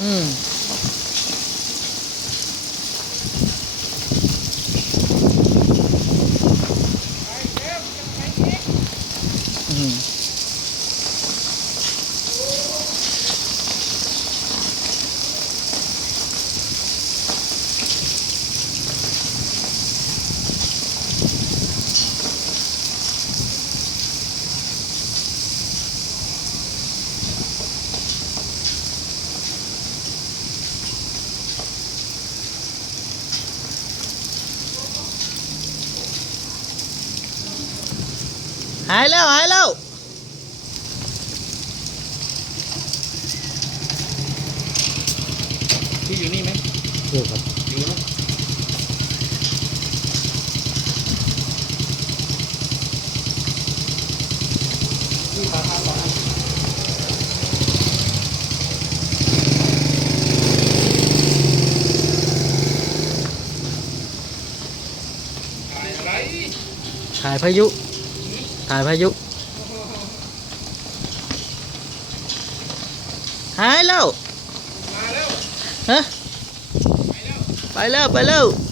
อืมอืมหายแล้วหายแล้วพี่อยู่นี่ไหม อยู่ครับ อยู่เนอะพี่พาทางก่อนนะถ่ายอะไร ถ่ายพายุถ่ายพายุหายแล้ว มาแล้ว ฮะ ไปแล้ว ไปแล้ว